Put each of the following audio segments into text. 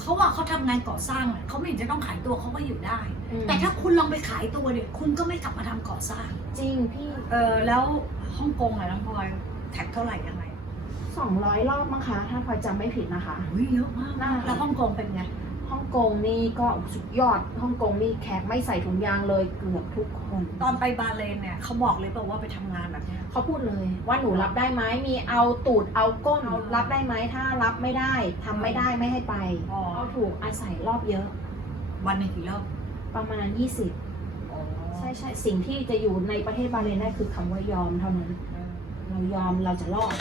เขาว่าเขาทำงานก่อสร้างอะเขาไม่เห็นจะต้องขายตัวเขาก็อยู่ได้ แต่ถ้าคุณลองไปขายตัวเนี่ยคุณก็ไม่กลับมาทำก่อสร้าง จริงพี่เออแล้วฮ่องกงอะน้องพลอยแท็กเท่าไหร่ยังไงสองร้อยรอบมั้งคะ ถ้าพลอยจำไม่ผิดนะคะอุ้ยเยอะมากนะแล้วฮ่องกงเป็นไงฮ่อง กงนี่ก็สุดยอดฮ่องกงนี่แขกไม่ใส่ถุงยางเลยเกือบทุกคนตอนไปบาเลนเนี่ยเขาบอกเลยเปล่าว่าไปทำงานแบบเนี้ย เขาพูดเลยว่าหนูรับได้ไหมมีเอาตูดเอาก้นเอารับได้ไหมถ้ารับไม่ได้ทำไม่ได้ไม่ให้ไปอ๋อ เขาถูกอาศัยรอบเยอะวันหนึ่งกี่รอบประมาณ 20อ๋อใช่ใช่สิ่งที่จะอยู่ในประเทศบาเลนได้คือคำว่ายอมเท่านั้นเออเรายอมเราจะรอด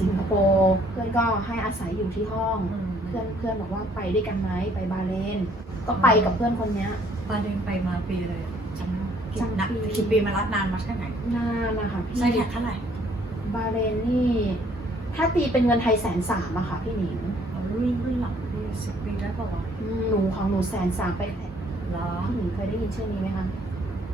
สิงคโปร์เพื่อนก็ให้อาศัยอยู่ที่ห้องอืมเพื่อนเพื่อนบอกว่าไปด้วยกันไหมไปบาเลน ก็ไปกับเพื่อนคนเนี้ยบาเลนไปมาปีเลยจำได้ไหมกี่จำนักปีกี่ปีมารัดนานมาแค่ไหนนานนะคะพี่ใช้แท็กเท่าไหร่บาเลนนี่ ถ้าตีเป็นเงินไทยแสนสามอะค่ะพี่หนิงเอารุ่นรุ่นหลังนี่สิบปีแล้วเปล่าวะอืมหนูของหนูแสนสามไปเหรอพี่หนิงเคยได้ยินชื่อนี้ไหมคะ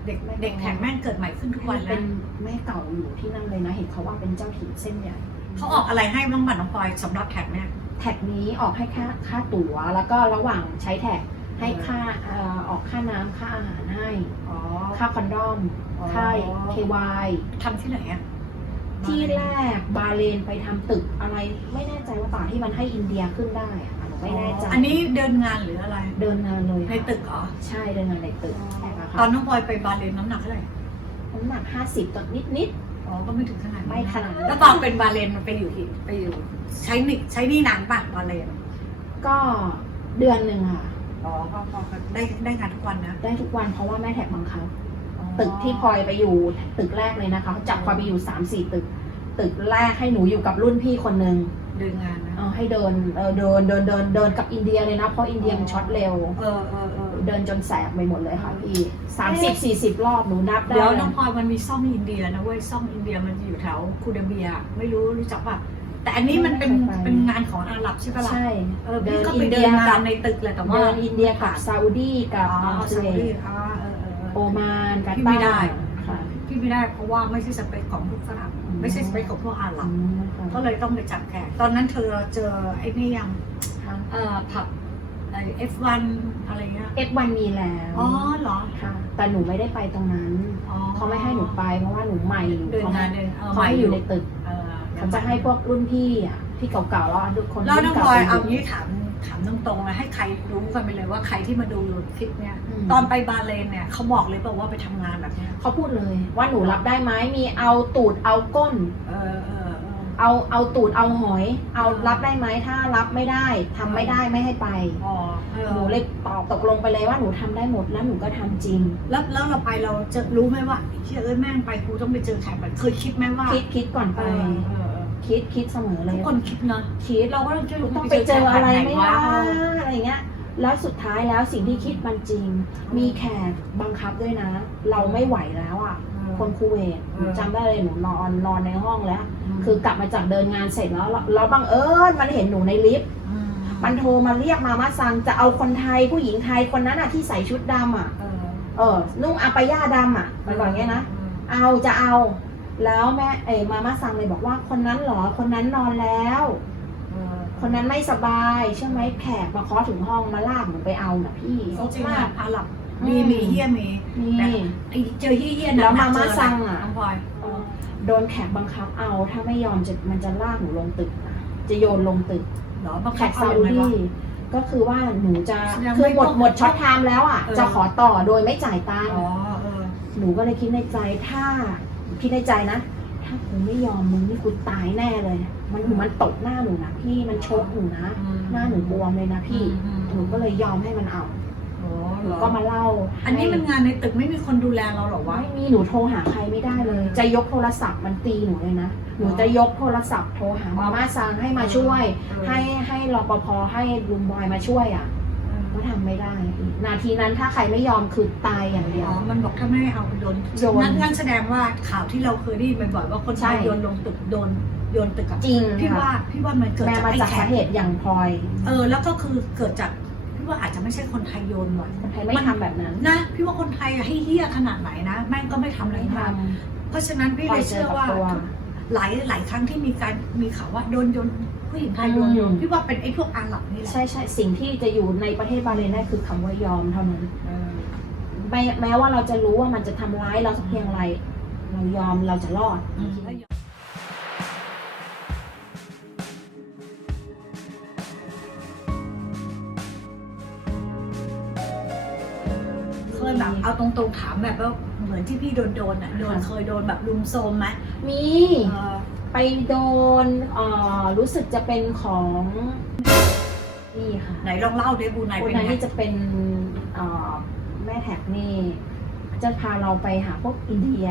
เด็กเด็กแท็กแม่งเกิดใหม่ขึ้นทุกวันแล้เป็วนแม่เก่าอยู่ที่นั่นเลยนะ เห็นเขาว่าเป็นเจ้าถิ่นเส้นใหญ่ เขาออกอะไรให้บ้างบัตรน้องพลอยสำหรับแท็กเนี่ยแท็กนี้ออกให้ค่าค่าตั๋ว แล้วก็ระหว่างใช้แท็กให้ค่าเอ่อออกค่าน้ำค่าอาหารให้ อ๋อ ค่าคอนดอม อ๋อ ค่าเควายทำที่ไหนอะที่แรกบาเลนไปทำตึกอะไร ไม่แน่ใจว่าป่าที่มันให้อินเดียขึ้นได้อะหนู ไม่แน่ใจอันนี้เดินงานหรืออะไร เดินงานเลยในค่ะตึกเหรอ ใช่เดินงานในตึกแท็กอะตค่ะอนน้องพลอยไปบาเลนน้ำหนักเท่าไหร่น้ำหนักห้าสิบต่อนิดนิดอ๋อ ก็ไม่ถึงขนาดๆไม่ขนาดนั้นแล้วตอนเป็นบาเลนมันไปอยู่ที่ไปอยู่ ใช้หนี่ใช้หนี่นานป่ะบาเลน ก็เดือนหนึ่งค่ะ อ๋อก็ก็ก็ได้ได้งานทุกวันนะ ได้ทุกวันเพราะว่าแม่แท็กบังคับอ๋อตึกที่พลอยไปอยู่ตึกแรกเลยนะคะเขาจับพลอยไปอยู่สามสี่ตึก ตึกแรกให้หนูอยู่กับรุ่นพี่คนหนึ่ง เดินงานนะ เอาให้เดินเออเดินเดินเดินเดินกับอินเดียเลยนะเพราะอินเดียมันช็อตเร็ว เออเออเออ เดินจนแสบไปหมดเลยค่ะพี่สามสิบสี่สิบรอบหนูนับได้เดี๋ยวเลน้อยงพลอยมันมีซ่องอินเดียนะเว้ยซ่องอินเดียมันอยู่แถวคูเดเบีย ไม่รู้รู้จักป่ะแต่อันนี้มันเป็นเป็นงานของอาหรับใช่ปะล่ะใช่เออเดิพี่นก็อิไปนเดิเดียนกัตาบมในตึกแหละแต่ว่าเดินอินเดียกับซาอุดีกับอ๋ออังซากอุฤดิษอ๋อเออเออเออโอมานกาพี่ตาไม่ได้ ร์ค่ะพี่ไม่ได้เพราะว่าไม่ใช่สเปคของพวกฝรั่งอืมไม่ใช่สเปคของพวกอาหรัอืบมค่ะก็เลยต้องไปจับแขกตอนนั้นเธอเจอไอ้นี่ยังเอ่อผับไอ้ F1 อะไรเงี้ยเอฟวันมีแล้ว อ๋อเหรอค่ะ แต่หนูไม่ได้ไปตรงนั้นอ๋อเขาไม่ให้หนูไปเพราะว่าหนูใหม่อยู่เดินเขางานเดินเออเขาให้อยู่ในตึกเออเขาจะให้พวกรุ่นพี่อะที่เก่าๆแล้วทุกคนแล้วน้องรุ่พลอยก่เอาไปงี้ถาม ถามตรงๆเลยให้ใครรู้กันไปเลยว่าใครที่มาดูคลิปเนี่ย อืม ตอนไปบาเลนเนี่ยเขาบอกเลยเปล่าว่าไปทำงานแบบเนี้ยเขาพูดเลยว่าหนูรับได้ไหมมีเอาตูดเอาก้น เออเออเออเอาเอาตูดเอาหอย เอาเออรับได้ไหมถ้ารับไม่ได้ทำไม่ได้ไม่ให้ไปอ๋อเออหนูเลยตอบตกลงไปเลยว่าหนูทำได้หมดแล้วหนูก็ทำจริง แล้วแล้วเราไปเราจะรู้ไหมว่าเชื่อเอ้ยแม่งไปกูต้องไปเจอแขกแบบเคยคิดไหมว่าคิดคิดก่อนเอไปอเออเออ คิดคิดเสมอเลทุยกคนคิดเนอะคิดเราก็ต้องเจอต้องไปเจออะไรไหม่วะว่าอะไรเงี้ย แล้วสุดท้ายแล้วสิ่งที่คิดมันจริง มีแขกบังคับด้วยนะ เราไม่ไหวแล้วอะ คนคูเวตหนูจำได้เลยหนูนอนนอนในห้องแล้ว คือกลับมาจากเดินงานเสร็จแล้วแล้วแล้วบังเอิญมันเห็นหนูในลิฟต์มันโทรมาเรียกมามาซังจะเอาคนไทยผู้หญิงไทยคนนั้นอะที่ใส่ชุดดำอะ เออเออนุ่งอาปายาดำอะมันบอกอย่างเงี้ยนะ เอาจะเอา แล้วแม่เออมามาซังเลยบอกว่าคนนั้นเหรอคนนั้นนอนแล้วเออคนนั้นไม่สบายใช่ไหมแขกมาเคาะถึงห้องมาลากหนูไปเอาน่ะพี่จริงมาๆอะกอาหรับอืมมีมีเฮียมีนี่ไอ้เจอเฮียๆนะแล้วมาเจม่าออะไรซังอะน้องพลอยเออโดนแขกบังคับเอาถ้าไม่ยอมจะมันจะลากหนูลงตึกนะจะโยนลงตึกเหรอบังแขคับกเอาซายัอุงไงดีวะก็คือว่าหนูจะยังคือไม่หมดต้องหมดช็อตไทม์แล้วอะเออจะขอต่อโดยไม่จ่ายตังค์อ๋อเออหนูก็เลยคิดในใจถ้า คิดในใจนะ ถ้ากูไม่ยอมมึงนี่กูตายแน่เลย มันมันตบหน้าหนูนะพี่มันชกหนูนะ หน้าหนูบวมเลยนะพี่อืมหนูก็เลยยอมให้มันเอาอ๋อหเหนูรอก็มาเล่า อันนี้มันงานในตึกไม่มีคนดูแลเราเหรอวะ ไม่มีหนูโทรหาใครไม่ได้เลย จะยกโทรศัพท์มันตีหนูเลยนะ หนูจะยกโทรศัพท์โทรหามาม่าซังให้มาช่วย ให้ให้รปภให้ลุงบอยมาช่วยอะก็ ทำไม่ได้ นาทีนั้นถ้าใครไม่ยอมคือตายอย่างเดียวอ๋อมันบอกถ้าไม่ให้เอาโดนโยนนั่นนั่นแสดงว่าข่าวที่เราเคยได้ยินบ่อยๆว่าคนใช่ ไทยโยนลงตึกโดนโยนตึกกับจริงพี่ว่าค่ะพี่ว่ามันเกิดแม่จากมาไอ้จากแขสากเหตุอย่างพลอยเออ แล้วก็คือเกิดจากพี่พี่ว่าอาจจะไม่ใช่คนไทยโยนหมดคนไทยไม่ทำแบบนั้นนะ พี่ว่าคนไทยอะให้เฮี้ยขนาดไหนนะแม่งก็ไม่ทำอะไรไม่ทมาเพราะฉะนั้นพี่ำปล่เลอยยเจเชื่ออกับว่า ตัว หลายหลายครั้งที่มีการมีข่าวว่าโดนโยน ผู้หญิงไทยโดนโยนอืม พี่ว่าเป็นไอ้พวกอาหรับนี่แหละใช่ใช่สิ่งที่จะอยู่ในประเทศบาห์เรนได้คือคำว่ายอมเท่านั้นเออแม้แม้ว่าเราจะรู้ว่ามันจะทำร้ายเราสักเพียงไร เรายอมเราจะรอด อืมแล้วเคยแบบเอาตรงๆถามแบบว่าเหมือนที่พี่โดนโดนอะโดนเคยโดนแบบลุมโซมไหมมี เออ ไปโดนเอ่อรู้สึกจะเป็นของนี่ค่ะไหนลองเล่าด้วยบูไนคนเป็นนั้นไงนี่จะเป็นเอ่อแม่แท็กนี่จะพาเราไปหาพวกอินเดีย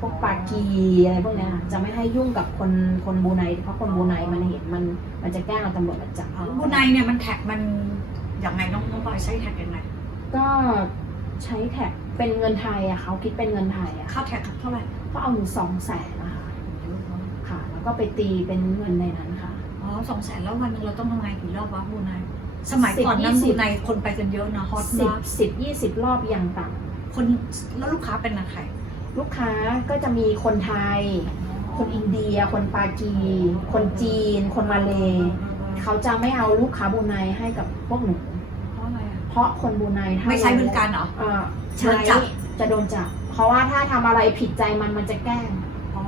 พวกปากีอะไรพวกเนี้ยค่ะจะไม่ให้ยุ่งกับคนคนบรูไนเพราะคนบรูไนมันเห็นมันมันจะแกล้งเอาตำรวจมาจับ บูไนเนี่ยมันแท็กมันยังไงน้องน้องบอยใช้แท็กยังไงก็ใช้แท็กเป็นเงินไทยอะเขาคิดเป็นเงินไทยอะค่าแท็กเท่าไหร่ ก็เอาหนูสองแสนนะคะค่ะ แล้วก็ไปตีเป็นเงินในนั้นค่ะ อ๋อสองแสนแล้ววันหนึงเราต้องทำไงกี่รอบวะบูไนสมัยสิบก่อนนั้นยี่สิบูบไนคนไปกันเยอะนะฮอตสิบมากสิบยี่สิบรอบอย่างต่คนแล้วลูกค้าเป็นใครำลูกค้าก็จะมีคนไทย คนอินเดีย คนปากี คนจีน คนมาเลเขาจะไม่เอาลูกค้าบรูไนให้กับพวกหนู เพราะอะไรอะเพราะคนบรูไนถ้าไม่ใช้บริการเหรออ่าโดใช้นจับจะโดนจับ เพราะว่าถ้าทำอะไรผิดใจมันมันจะแกล้งอ๋อ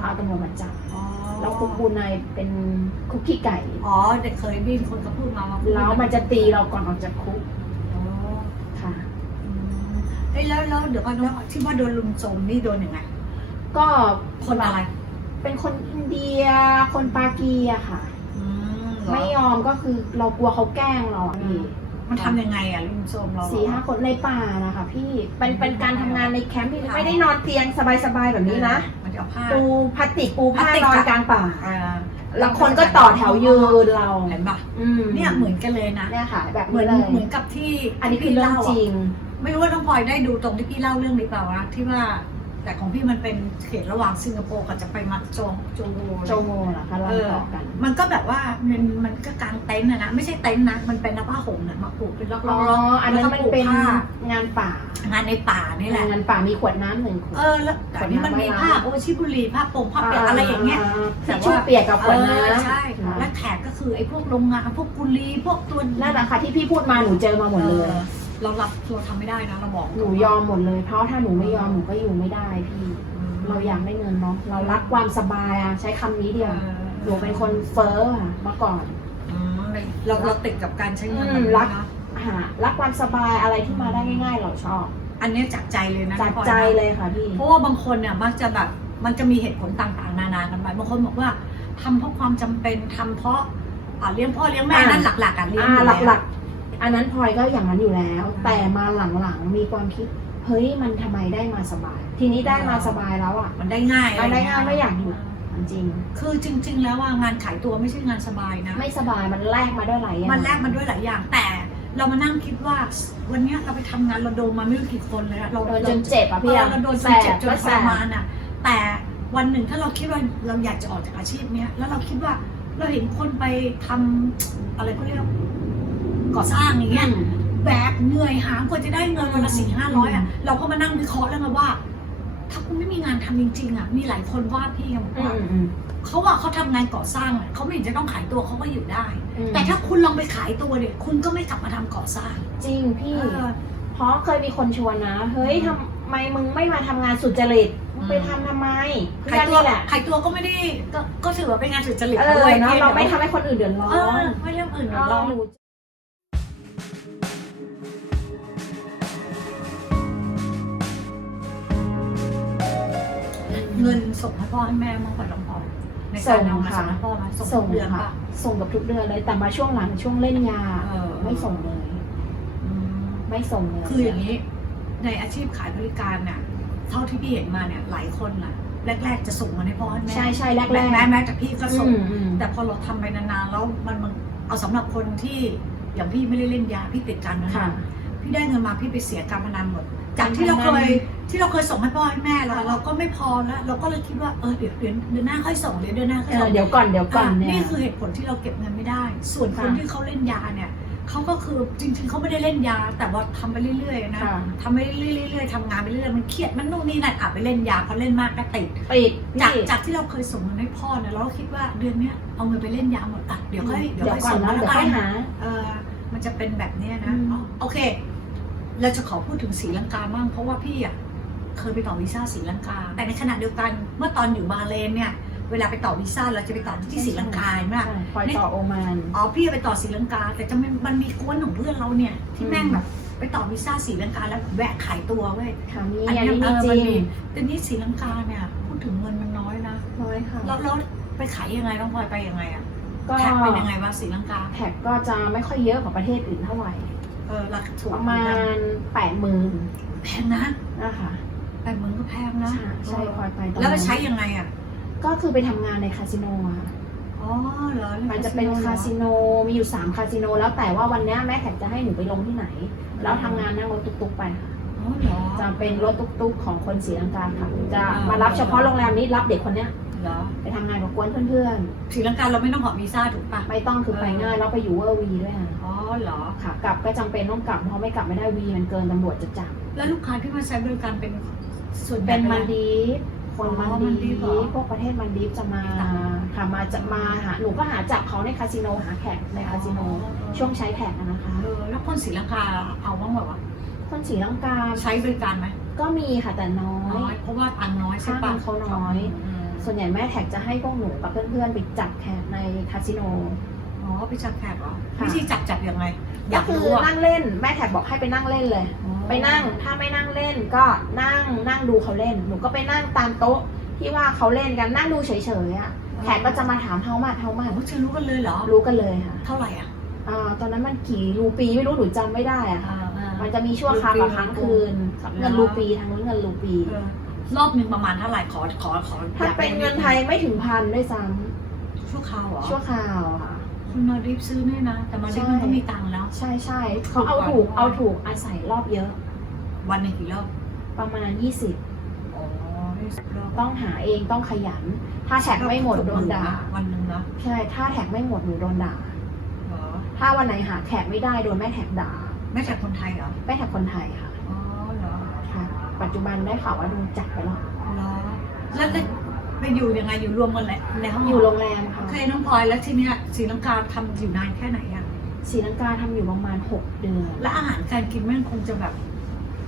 เอาตำรวจมาจับอ๋อ แล้วคุกบรูไนเป็นคุกขี้ไก่ อ๋อเด็กเคยได้ยินคนเขาพูดมาว่าแล้วมันจะตีเราก่อนออกจากคุกอ๋อค่ะอืมเอ้ยแล้วแล้วเดี๋ยวก่อนแล้วที่ว่าโดนลุมโจมนี่โดนยังไงก็คนอะไรเป็นคนอินเดีย คนปากีอะค่ะ อืมเหรอไม่ยอมก็คือเรากลัวเขาแกล้งเราอะพี่มันทำยังไงอะลุมโจมเราสี่ห้าคนในป่านะคะพี่เป็นเป็นการทำงานในแคมป์ที่ค่ะไม่ได้นอนเตียงสบายๆแบบนี้นะ มันจะเอาผ้า ปูพลาสติกปูผ้าพลาสติกนอนอะ กลางป่าอ่าแล้วคนก็ต่อแถวยืนเราเห็นปะอืมเนี่ยเหมือนกันเลยนะ เนี่ยค่ะ แบบเหมือนเลยเหมือนกับที่อันนี้คือเรื่องที่จพี่ริงเล่าอะไม่รู้ว่าน้องพลอยได้ดูตรงที่พี่เล่าเรื่องนี้เปล่าวะที่ว่า แต่ของพี่มันเป็นเขตระหว่างสิงคโปร์กับจะไปมาโจงโจโวโจโมเหรอคะเราต่อกัน มันก็แบบว่ามันมันก็กางเต็นท์อะนะไม่ใช่เต็นท์นะมันเป็นผ้าห่มนะมาปลูกเป็นล็อกๆอ๋อๆอันนั้นแล้วมันก็ปลูกเป็นผ้างานป่างานในป่านี่แหละ งานป่ามีขวดน้ำหนึ่งขวด เออแล้วแต่อันนี้มันมีผ้าโอชิบุรีผ้าโป่งผ้าเปียกอะไรอย่างเงี้ย แต่ทิชว่า ชู่เปียกกับขวดเออน้ำใช่ค่ะและแขกก็คือไอ้พวกโรงงานพวกกุลีพวกตัวนั่นแหละค่ะที่พี่พูดมาหนูเจอมาหมดเลยออ เรารับเราทำไม่ได้นะเราบอกหนูยอมหมดเลย เพราะถ้าหนูไม่ยอมหนูก็อยู่ไม่ได้พี่ เราอยากได้เงินเนาะเรารักความสบายอะใช้คำนี้เดียว หนูเป็นคนเฟ้ออะเมื่อก่อน อืมเราเราติดกับการใช้เงินอืมแบบนี้รัก นะหารักความสบายอะไรที่มาได้ง่ายๆ เราชอบอันเนี้ยจากใจเลยนะจากพี่พลอใจนะ เลยค่ะพี่ เพราะว่าบางคนเนี่ยมักจะแบบมันจะมีเหตุผลต่างๆ นานากันไปบางคนบอกว่าทำเพราะความจำเป็นทำเพราะอ่าเลี้ยงพ่อเลี้ยงแม่อ่านั่นหลักๆอะเลี้ยงอ่าอยู่หแล้วลักๆ อันนั้นพลอยก็อย่างนั้นอยู่แล้ว แต่มาหลังๆมีความคิด เฮ้ยมันทำไมได้มาสบาย ทีนี้ได้มาสบายแล้วอะมันได้ง่ายมันได้อะรง่ายไม่อยากหยุดจริง คือจริง ๆ แล้วว่างานขายตัวไม่ใช่งานสบายนะ ไม่สบายมันแลกมาด้วยหลายอย่างมันแลกมันด้วยหลายอย่าง แต่เรามานั่งคิดว่าวันเนี้ยเราไปทำงานเราโดนมาไม่รู้กี่คนเลยอะเราโดนจนเจ็บอะพี่เอออะเราโดนจแสนเจ็บบจนก็ทแสรบมานอะแต่วันหนึ่งถ้าเราคิดว่าเราอยากจะออกจากอาชีพเนี้ยแล้วเราคิดว่าเราเห็นคนไปทำอะไรเขาเรียก ก่อสร้างอย่างเงี้ยแบกเหนื่อยหากว่าจะได้เงินวันละสี่ห้าร้อยอะเราก็มานั่งวิเคราะห์แล้วไงว่า ถ้าคุณไม่มีงานทำจริงๆอะมีหลายคนว่าพี่ไงบอกอืว่ามอืมเขาว่าเขาทำงานก่อสร้างอะเขาไม่เห็นจะต้องขายตัวเขาก็อยู่ได้อืมแต่ถ้าคุณลองไปขายตัวเนี่ยคุณก็ไม่กลับมาทำก่อสร้าง จริงพี่เออเพราะเคยมีคนชวนนะเฮ้ยทำไมมึงไม่มาทำงานสุจริตมึงไปอืมทำทำไมขายเพื่อนตัวนี่แหละขายตัวก็ไม่ได้ก็ก็ถือว่าเป็นงานสุจริตเอด้อวยเนาะพียงเราไม่แต่ทำให้คนอื่นเดือดร้อเออนไม่ได้อื่นเออเราหนู เงินส่งให้พ่อให้แม่มั้งก่อนลองพอในการเอามาส่งให้พ่อมาส่งส่งทุกเดือนค่ะ ป่ะ ส่งกับทุกเดือนเลย แต่มาช่วงหลังช่วงเล่นยาเออ ไม่ส่งเลย อืม ไม่ส่งเลยคืออย่างนี้ ในอาชีพขายบริการน่ะเท่าที่พี่เห็นมาเนี่ยหลายคนน่ะ แรก ๆ จะส่งเงินให้พ่อให้แม่ใช่ใช่แรกแม่แรกแม่แม้แต่พี่ก็ส่งอืมแต่พอเราทำไปนานๆแล้วมันมันเอาสำหรับคนที่อย่างพี่ไม่ได้เล่นยาพี่ติดการพนัค่ะ นพี่ได้เงินมาพี่ไปเสียการพนันหมด จากที่เราเคย ที่เราเคยส่งให้พ่อให้แม่เราเราก็ไม่พอแล้ว เราก็เลยคิดว่าเออเดี๋ยวเดือนเดือนหน้าค่อยส่งเดี๋ยวเดือนหน้าค่อยเอส่องเดี๋ยวก่อนเดี๋ยวก่อนอะเนี่ยนี่คือเหตุผลที่เราเก็บเงินไม่ได้ ส่วนคนค่ะที่เขาเล่นยาเนี่ยเขาก็คือจริงๆเขาไม่ได้เล่นยา แต่ว่าทำไปเรื่อยๆนะค่ะทำไปเรื่อยๆทำงานไปเรื่อยๆมันเครียดมันนู่นนี่นั่นอะไปเล่นยาพอเล่นมากก็ติดปิดจากพี่จากที่เราเคยส่งเงินให้พ่อเนี่ยเราก็คิดว่าเดือนเนี้ยเอาเงินไปเล่นยาหมดอะเดี๋ยวค่อยเดี๋ยวเดี๋ยวค่อยก่อนส่งนะมาเดี๋ยวแล้วค่กัอยนหาเออมันจะเป็นแบบเนี้ยนะอืมอ๋อโอเค เราจะขอพูดถึงศรีลังกาบ้างเพราะว่าพี่อะ เคยไปต่อวีซ่าศรีลังกา แต่ในขณะเดียวกันเมื่อตอนอยู่บาห์เลนเนี่ยเวลาไปต่อวีซ่าเราจะไปต่อที่ศรีลังกาใช่ไหมใช่คอยต่อโอมานอ๋อพี่ไปต่อศรีลังกา แต่จะมันมันมีกวนของเพื่อนเราเนี่ยที่แม่งแบบไปต่อวีซ่าศรีลังกาแล้วแวะขายตัวเว้ยค่ะมีอันอันนี้นี้เอมีอจมันริงมีแต่นี่ศรีลังกาเนี่ยพูดถึงเงินมันน้อยนะน้อยค่ะแล้วแล้วไปขายยังไงต้องพลอยไปยังไงอะก็แท็กเป็นยังไงวะศรีลังกาแท็กก็จะไม่ค่อยเยอะกว่าประเทศอื่นเท่าไหร่เออราคาถูกประมาณแปดหมื่นแพงนะนะคะ แปดหมื่นก็แพงนะใช่ใช่พลอยไปตอนแล้วไปนั้นใช้ยังไงอะก็คือไปทำงานในคาสิโนอะค่ะอ๋อเหรอมันจะเป็นคาสิโนมีอยู่สามคาสิโนแล้วแต่ว่าวันเนี้ยแม่แท็กจะให้หนูไปลงที่ไหน แล้วทำงานนั่งรถตุ๊กๆไปค่ะอ๋อเหรอ จะเป็นรถตุ๊กๆของคนศรีลังกาค่ะ จะมารับเฉพาะโรงแรมนี้รับเด็กคนเนี้ยเหรอไปทำงานกับกวนเพื่อนศรีลังกาเราไม่ต้องขอวีซ่าถูกปะๆไม่ต้องคือไปง่ายแล้วไปอยู่เวอร์วีด้วยค่ะ อ๋อเหรอ ค่ะกลับก็จำเป็นต้องกลับเพราะไม่กลับไม่ได้วีมันเกินตำรวจจะจับแล้วลูกค้าที่มาใช้บริการเป็น ส่วนใหญ่เป็นอะไรมันดีฟคนมันอ๋อมันดีดีฟเหรอ พวกประเทศมันดีฟจะมาค่ะมาจะมาหาหนูก็หาจับเขาในคาสิโนหาแขกในคาสิโนช่วงใช้แขกอะนะคะ เออแล้วคนศรีลังกาเอาบ้างแบบว่าคนศรีลังกาใช้บริการไหมก็มีค่ะแต่น้อน้อย ยเพราะว่าตังค์น้อยใช่ค่าปะเงินเขาน้อย อืมส่วนใหญ่แม่แท็กจะให้พวกหนูกับเพื่อนๆไปจับแขกในคาสิโน อ๋อไปจับแขกเหรอค่ะ วิธีจับจับยังไงอก็ยากคือรู้อะนั่งเล่นแม่แท็กบอกให้ไปนั่งเล่นเลยไปนั่งถ้าไม่นั่งเล่นก็นั่งนั่งดูเขาเล่น หนูก็ไปนั่งตามโต๊ะที่ว่าเขาเล่นกันนั่งดูเฉยๆอะแขกก็จะมาถามเฮามาเฮามาโอ้จะรู้กันเลยเหรอรู้กันเลยค่ะเท่าไหร่อะอ่าตอนนั้นมันกี่รูปีไม่รู้หนูจำไม่ได้อะค่ะอ่ามันจะมีชั่วคราวกับค้างคืนเงินรูปีทางนู้นเงินรูปี เออรอบหนึ่งประมาณเท่าไหร่ขอขอขอถ้าเป็นเงินไทยไม่ถึงพันด้วยซ้ชั่วคราวเหรอำชั่วคราวค่ะ คุณมารีบซื้อเนี่ยนะ แต่มารีบใช่มันก็มีตังค์แล้ว ใช่ใช่เขาเอาถูกเอาถูกอาศัยรอบเยอะ วันหนึ่งกี่รอบประมาณ 20 อ๋อนี่สิบรอบต้องหาเองต้องขยัน ถ้าแท็กไม่หมดโดนด่าวันหนึ่งนะใช่ถ้าแท็กไม่หมดหนูโดนด่า เหรอถ้าวันไหนหาแท็กไม่ได้โดนแม่แท็กด่าแม่จากคนไทยเหรอแม่แท็กคนไทยค่ะอ๋อเหรอค่ะ ปัจจุบันได้ข่าวว่าโดนจับไปแล้วเหรอแล้วแล้ว ไปอยู่ยังไงอยู่รวมกันแหละในห้องอยู่โรงแรมโอค่ะ เคน้องพลอยแล้วทีเนี้ยศรีลังกาทำอยู่นานแค่ไหนอะศรีลังกาทำอยู่ประมาณ 6 เดือน และอาหารการกินแม่งคงจะแบบ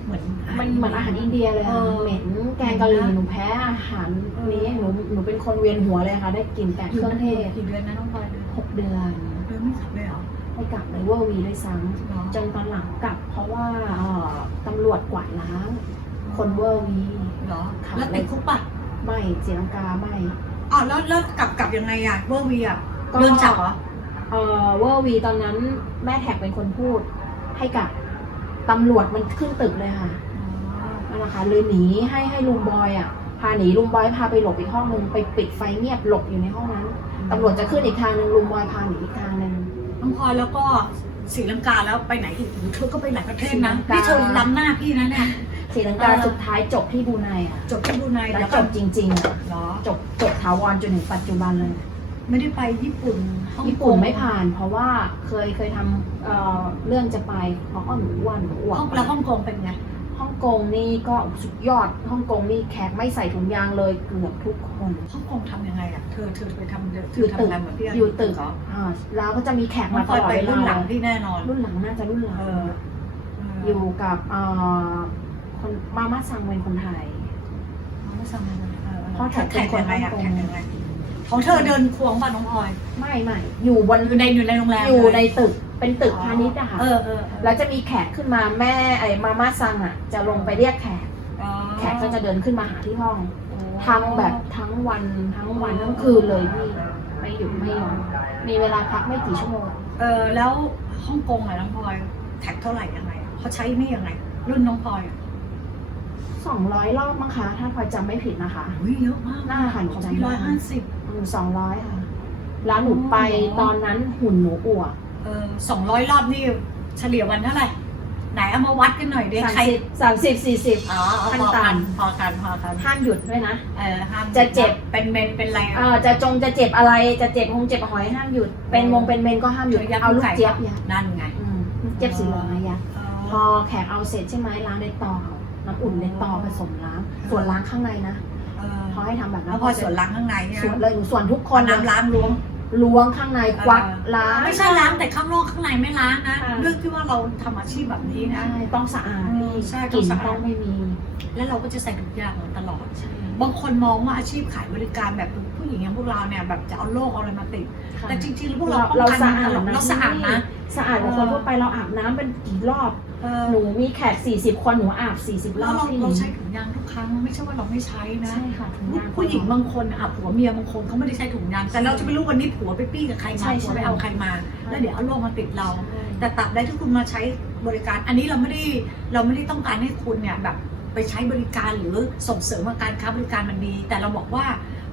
เหมือน มันเหมือนอาหารอินเดียเลยเอค่ะอเหม็นแกงกะหรี่หนูแพ้อาหารนี้หนูหนูเป็นคนเวียนหัวเลยค่ะ ได้กลิ่นแต่เครื่องเทศกี่เดือนนะน้องพลอยหกเดือนเดือนไม่กลับเลยเหรอไม่กลับเลยเวอร์วีด้วยซ้เหรอำจนตอนหลังกลับ เพราะว่าเอ่อตำรวจกวาดล้าง คนเวอร์วี เหรอ ค่ะ แล้วติดคุกป่ะ ไม่ศรีลังกาไม่อ๋อแล้วแล้วกลับกลับยังไงอะเวอร์วีอะก็โดนจับเหรอเอ่อเวอร์วีตอนนั้นแม่แท็กเป็นคนพูด ให้กับตำรวจมันขึ้นตึกเลยค่ะนั่นแหละค่ะเลยหนีให้ให้ลุงบอยอะพาหนีลุงบอยพาไปหลบอีกห้องนึงไปปิดไฟเงียบหลบอยู่ในห้องนั้นตำรวจจะขึ้นอีกทางหนึ่งลุงบอยพาหนีอีกทางหนึ่งน้องพลอยแล้วก็ศรีลังกาแล้วไปไหนอีกเธอก็ไปหลายประเทศนะศรีลังกาพี่เธอล้ำหน้าพี่นะเนี่ย ศรีลังกาเออสุดท้ายจบที่บรูไนอะจบที่บรูไนแล้แล้ววจก็บจริงๆอะเหรอจบจบถาวรจนถึงปัจจุบันเลย ไม่ได้ไปญี่ปุ่นฮ่องกงญี่ปุ่นไม่ผ่าน เพราะว่าเคยเคยทำเอ่อเรื่องจะไปเพราะอ้อหนูอ้วนหนูอ้วฮ่องแล้วฮ่องกงเป็นไง ฮ่องกงนี่ก็สุดยอดฮ่องกงนี่แขกไม่ใส่ถุงยางเลยเกือบทุกคน ฮ่องกงทำยังไงอะ เธอเธอไปทำเธอยู่อตึกทำงานเหมือนพี่ะอยู่ตึกเหรออ่าแล้วก็จะมีแขกมัมานตคอยลอดไปเวรุ่นหลาลังพี่แน่นอน รุ่นหลังน่าจะรุ่นหลังเอออยู่กับเอ่อ คนมาม่าซังเป็นคนไทยไม่ทำอะไรเออเพราะแท็แข่กงเป็นคนยังไงอะฮ่องกงแข่งยังไงของเธอเดินควงป่ะน้องพลอย ไม่ไม่อยู่บนอยู่ในอยู่ในโรงแรมอยู่ในเลตึกเป็นตึกพาณิชย์อะค่ะเออเออเออแล้วจะมีแขกขึ้นมาแม่ไอ้มาม่าซังอะจะลงไปเรียกแขกอ๋อแขกก็จะเดินขึ้นมาหาที่ห้องโอ้ทำแบบทั้งวันทั้งวันทั้งคืนเลยพี่ไม่หยุดไม่หย่อนมีเวลาพักไม่กี่ชั่วโมง เออแล้วฮ่องกงอะน้องพลอยแท็กเท่าไหร่ยังไงอะเขาใช้นี่ยังไง รุ่นน้องพลอยอะ สองร้อยรอบมั้งคะ ถ้าพลอยจำไม่ผิดนะคะ อุ้ยเยอะมากน่าค่ะหนูของจำพี่ได้ ร้อยห้าสิบ สองร้อยค่ะ แล้วหนูไปอ๋อ ตอนนั้นหุ่นหนูอวบ เออสองร้อยรอบนี่เฉลี่ยวันเท่าไหร่ ไหนเอามาวัดกันหน่อยดิสามใครสิบสามสิบสี่สิบ อ๋อเอาขั้นพอกันต่ำ พอกันพอกันห้ามหยุดด้วยนะ เออห้ามจะเจ็บ เป็นเมนเป็นอะไรเออจะจงจะเจ็บอะไรจะเจ็บคงเจ็บหอยห้ามหยุด เป็นมงเป็นเมนก็ห้ามหยุดยัดเอาลูกไก่ เจี๊ยบยัดนั่นไงอืมเจ็บสีเหลืองนะยะพเอออแขกเอาเสร็จใช่ไหมล้างในต่อ น้ำอุ่นในต่อผสมล้างส่วนล้างข้างในนะเออพอให้ทำแบบนั้แล้นวพอส่วนล้างข้างในเนี่ยส่วนเลยหนูส่วนทุกคคนนเลยน้ำล้างล้วง ล้วงข้างในควักเออล้าง ไม่ใช่ล้างแต่ข้างนอกข้างในไม่ล้างนะค่ะ เรื่องที่ว่าเราทำอาชีพแบบนี้นะ ใช่ต้องสะอาดอืมใช่ต้กองลิ่นสะอาด ต้องไม่มี แล้วเราก็จะใส่ถุงยางตลอดใช่บางคนมองว่าอาชีพขายบริการแบบ ผู้หญิงอย่างพวกเราเนี่ยแบบจะเอาโรคเอาอะไรมาติด ค่ะแต่จริงๆแล้วพวกเราป้องเรากันสะมาอาตดลอดนะเราสะอาดนะ สะอาดกว่าคนทั่วไปเราอาบน้ำเป็นกี่รอบ เออหนูมีแขก 40 คนหนูอาบ 40 รแล้อวบเราที่เรานี่ใช้ถุงยางทุกครั้งไม่ใช่ว่าเราไม่ใช้นะ ใช่ค่ะถุงยางผู้หญิงบางคนอะผัวเมียบางคนเขาไม่ได้ใช้ถุงยางแต่เราจะไม่รู้วันนี้ผัวไปปี้กับใครใช่มาใช่ผัวไปเอาใครมา แล้วเดี๋ยวเอาโรคมาติดเรา แต่ตับใดที่คุณมาใช้บริการ อันนี้เราไม่ได้เราไม่ได้ต้องการให้คุณเนี่ยแบบไปใช้บริการหรือส่งเสริมว่าการค้าบริการมันดี แต่เราบอกว่า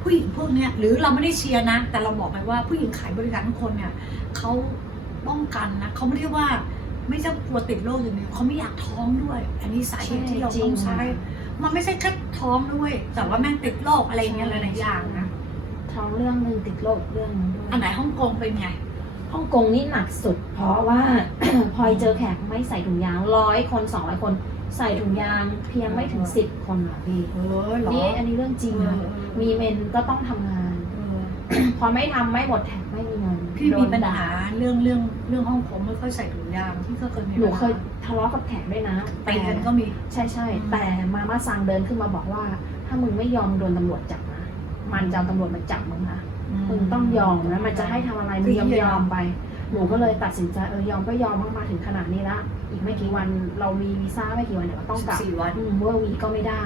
ผู้หญิงพวกเนี้ยหรือเราไม่ได้เชียร์นะ แต่เราบอกไปว่าผู้หญิงขายบริการทุกคนเนี่ยเขาป้องกันนะเขาไม่ได้ว่าไม่ใช่กลัวติดโรคอย่างเดียวเขาไม่อยากท้องด้วย อันนี้สาเหตุที่เราต้องใช้มันไม่ใช่แค่ท้องด้วย แต่ว่าแม่งติดโรคอะไรอย่างเงี้ยหลายๆอย่างนะท้องเรื่องหนึ่งติดโรคเรื่องหนึงด้วยอันไหนฮ่องกงเป็นไงฮ่องกงนี่หนักสุด เพราะว่าพลอยเจอแขกไม่ใส่ถุงยางร้อยคนสองร้อยคน ใส่ถุงยางเพียงไม่ถึงสิบคนอะพี่เออเหรอ นี่อันนี้เรื่องจริงนะมีเมนก็ต้องทำงาน เออพอไม่ทำไม่หมดแท็กไม่มีเงินพี่มีโดนปัญด่หาเรื่องเรื่องเรื่องห้องผมไม่ค่อยใส่ถุงยางพี่ก็เคยมีหนูปัญเคหายทะเลาะกับแขกด้วยนะตีกันก็มี ใช่ใช่อืมแต่มาม่าซังเดินขึ้นมาบอกว่า ถ้ามึงไม่ยอมโดนตำรวจจับนะมันจะเอาตำรวจมาจับมึงนะมึงต้องยอมนะมันจะให้ทำอะไรมึงยอมยอมไป หนูก็เลยตัดสินใจเออยอมก็ยอมมากมาถึงขนาดนี้ละ อีกไม่กี่วันเรามีวีซ่าไม่กี่วันเดี๋ยวก็ต้องกลับสี่วัน อืมเมื่อวีก็ไม่ได้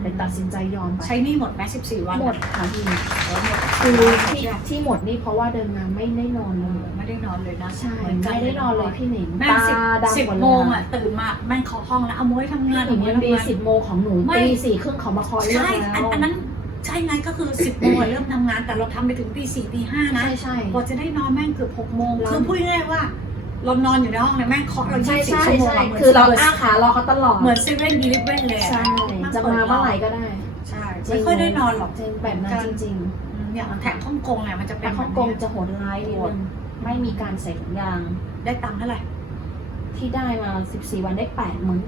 เลยตัดสินใจยอมไปใช้หนี่หมดไหมสิบสี่วันหมดค่ะพี่เออหมดคือที่ที่หมดนี่เพราะว่าเดินงานไม่ได้นอนเลยไม่ได้นอนเลยนะใช่เหมือนกันไม่ได้นอนเลยพี่หนิงแม่ตาสิบดำสิบหมดเลยโมงอะตื่นมาแม่งเคาะห้องแล้วเอาม้ยทำงานพี่หนิงเอายัม้งยดีทำงานสิบโมงของหนูไม่ตีสี่ครึ่งเขามาคอยเรียกใช่แล้อันว อันนั้น ใช่ไงก็คือสิบโมงอะเริ่มทำงาน แต่เราทำไปถึงตีสี่ตีห้านะใช่ใช่กว่าจะได้นอนแม่งเกือบหกโมงแล้วคือพูดง่ายๆว่าเรานอนอยู่ในห้องเนี่ยแม่งเคาะเราใช่ยี่สิบใช่ชั่วโมงใช่อะหมืนคือเราหมืนอ้าขารอเขาตลอดเหมือนเซเว่นอีเลฟเว่นเลยใช่จะมาเมื่อไหร่ก็ได้ ใช่ไม่ค่อยได้นอนหรอกจริงแบบนั้นจริงอืมอย่างแท็กฮ่องกงเนี่ยมันจะๆเป็แต่นฮ่องกงจะโหดร้ายนิดนึงไม่มีการใส่ถุงยางได้ตังค์เท่าไหร่ที่ได้มา 14 วันได้แปดหมื่น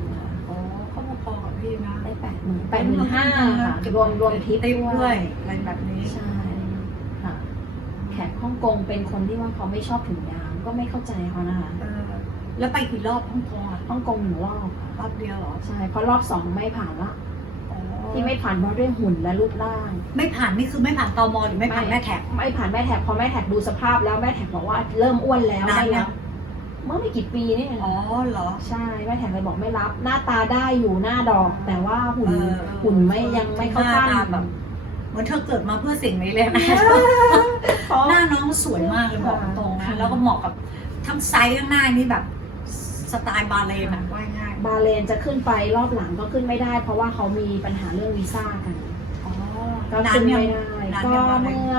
อ๋อเขาพอๆกับพี่นะได้ แปดหมื่นแปดหมื่นห้าค่ะรวมรวมทิปติปด้ด้ววยยอะไรแบบนี้ใช่ค่ะแขกฮ่องกงเป็นคนที่ว่าเขาไม่ชอบถุงยางก็ไม่เข้าใจเขานะคะเออแล้วไปกี่รอบฮ่องกงอะฮ่องกงหนึ่งรอบค่ะรอบเดียวเหรอใช่เพราะรอบสองไม่ผ่านละอ๋อที่ไม่ผ่านเพราะด้วยหุ่นและรูปร่าง ไม่ผ่านนี่คือไม่ผ่านตมหรือไม่ผ่านแม่แท็กไม่ผ่านแม่แท็กพอแม่แท็กดูสภาพแล้วแม่แท็กบอกว่าเริ่มอ้วนแล้วนานไม่แล้รัวบ เมื่อไม่กี่ปีนี่เองอ๋อเหรอ ใช่แม่แท็กเลยบอกไม่รับ หน้าตาได้อยู่หน้าดอก แต่ว่าหุ่นเออ หุ่นไม่ยังไม่เข้าหน้าขั้นตาแบบเหมือนเธอเกิดมาเพื่อสิ่งนี้เลยนะ เพราะ หน้าน้องสวยมากเลยบอกตรงๆนะ ค่ะ แล้วก็เหมาะกับทั้งไซส์ทั้งหน้านี่แบบสไตล์บาเลนอะว่าง่ายบาเลนจะขึ้นไปรอบหลังก็ขึ้นไม่ได้ เพราะว่าเขามีปัญหาเรื่องวีซ่ากัน อ๋อก็นานขึ้นยังไม่ได้นานก็ยังบาเลนเมื่อ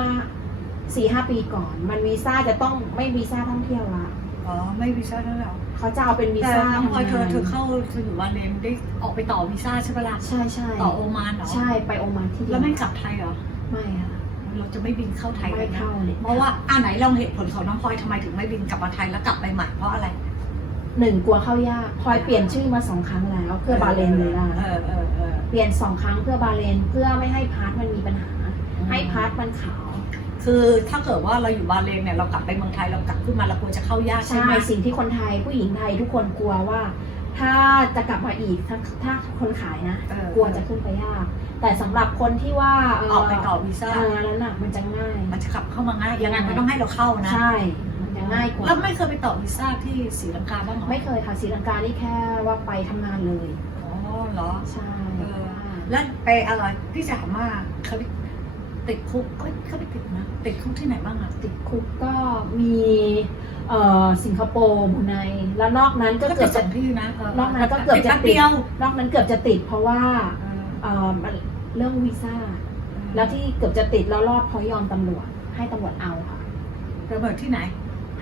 สี่ห้าปีก่อน มันวีซ่าจะต้องไม่วีซ่าท่องเที่ยวละ อ๋อไม่วีซ่าแล้วเหรอเขาจะเอาเป็นวีแต่ซ่าน้องพลอยเธทำองานเธอเข้าเธออยู่บาเลนได้ออกไปต่อวีซ่าใช่ปะล่ะใช่ใช่ต่อโอมานเหรอใช่ไปโอมานที่เดียแล้วไม่กลับไทยเหรอไม่ค่ะเราจะไม่บินเข้าไทยไม่กันนะเข้าเลยเพราะว่าอ่าไหนลองเหตุผลของน้องพลอยทำไมถึงไม่บินกลับมาไทยแล้วกลับไปใหม่เพราะอะไรหนึ่งกลัวเข้ายากพลอยเปลี่ยนชื่อมาสองครั้งแล้วเพื่อบาเลนเลยนะเออเออเออ เปลี่ยนสองครั้งเพื่อบาเลนเพื่อไม่ให้พาร์ทมันมีปัญหา ให้พาร์ทมันขาว คือถ้าเกิดว่าเราอยู่บาเลนเนี่ยเรากลับไปเมืองไทยเรากลับขึ้นมาเราควรจะเข้ายากใช่ใช่ไหมสิ่งที่คนไทยผู้หญิงไทยทุกคนกลัวว่า ถ้าจะกลับมาอีกถ้าถ้าคนขายนะ เออกลัวจะขึ้นไปยาก แต่สำหรับคนที่ว่าเออกไปต่อวีซ่าเออนั้นน่ะมันจะง่าย มันจะขับเข้ามาง่ายยังไงมันต้องให้เราเข้านะใช่ มันจะง่ายกว่า แล้วไม่เคยไปต่อวีซ่าที่ศรีลังกาบ้างเหรอไม่เคยค่ะศรีลังกานี่แค่ว่าไปทำงานเลย อ๋อเหรอ ใช่เออ แล้วไปอะไรพี่จะถามว่าเขาไป ติดคุกก็เขาไปติดนะติดคุกที่ไหนบ้างอะติดคุกก็มีเอ่อสิงคโปร์บรูไนแล้วนอกนั้นก็ก็เกืติอดบสจะองที่นะนอกนั้นก็เกือบจะแป๊บติดเดียวนอกนั้นเกือบจะติดเพราะว่าเออเอ่อมันเรื่องวีซ่าแล้วที่เกือบจะติดแล้วรอดเพราะยอมตำรวจให้ตำรวจเอาค่ะระเบิดที่ไหน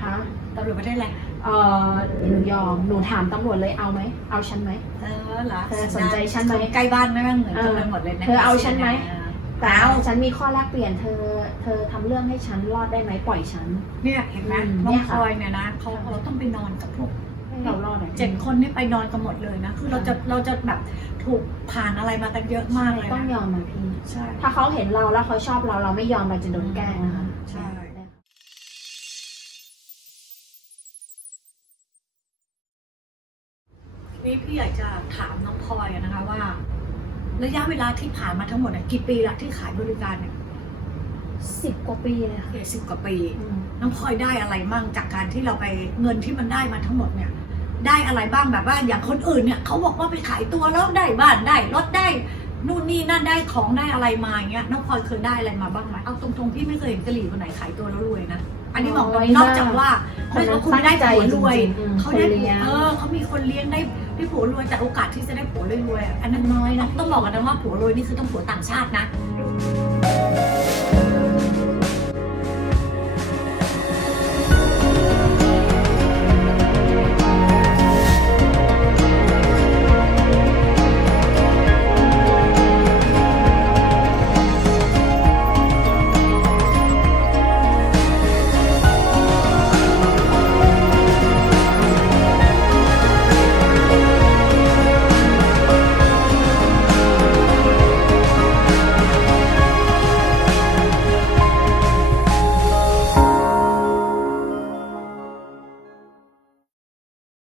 ฮะตำรวจประเทศอะไรเอ่อหนูยอมหนูถามตำรวจเลยเอาไหมเอาฉันไหม เออเหรอเธอสนใจฉันไหมใกล้บ้านไม่เหมือนกันไปหมดเลยนะ เธอเอาฉันไหม แต่เอาฉันมีข้อแลกเปลี่ยนเธอ เธอทำเรื่องให้ฉันรอดได้ไหมปล่อยฉัน เนี่ยเห็นไหมอืมน้อเนี่งยพค่ะ ลอยเนี่ยนะเขาเราต้องไปนอนกับพวกให้เรารอดหน่อยเจ็ดคนนี่ไปนอนกันหมดเลยนะ คือเราจะเราจะแบบถูกผ่านอะไรมากันเยอะมากเลยต้องยนะอมมาพี่ ใช่ ถ้าเขาเห็นเราแล้วเขาชอบเราเราไม่ยอมเราจะโดนแกล้งนะคะใช่นี่พี่อยากจะถามน้องพลอยอะนะคะว่า ระยะเวลาที่ผ่านมาทั้งหมดเนี่ยกี่ปีละที่ขายบริการเนี่ยสิบกว่าปีเลยค่ะ สิบกว่าปีอืม น้องพลอยได้อะไรมั่งจากการที่เราไปเงินที่มันได้มาทั้งหมดเนี่ย ได้อะไรบ้างแบบว่าอย่างคนอื่นเนี่ยเขาบอกว่าไปขายตัวแล้วได้บ้านได้รถได้นู่นนี่นั่นได้ของได้อะไรมาอย่างเงี้ยน้องพลอยเคยได้อะไรมาบ้างไหมเอาตรงๆพี่ไม่เคยเห็นกะหรี่คนไหนขายตัวแล้วรวยนะอันนี้บอกตรงนอกจากว่าไม่ว่าคุณได้ผัวรวยอืมเขาคนได้เลี้ยง เออเขามีคนเลี้ยงได้ ได้ผัวรวยแต่โอกาสที่จะได้ผัวรวยๆอันนั้นน้อยนะต้องบอกกันนะว่าผัวรวยนี่คือต้องผัวต่างชาตินะ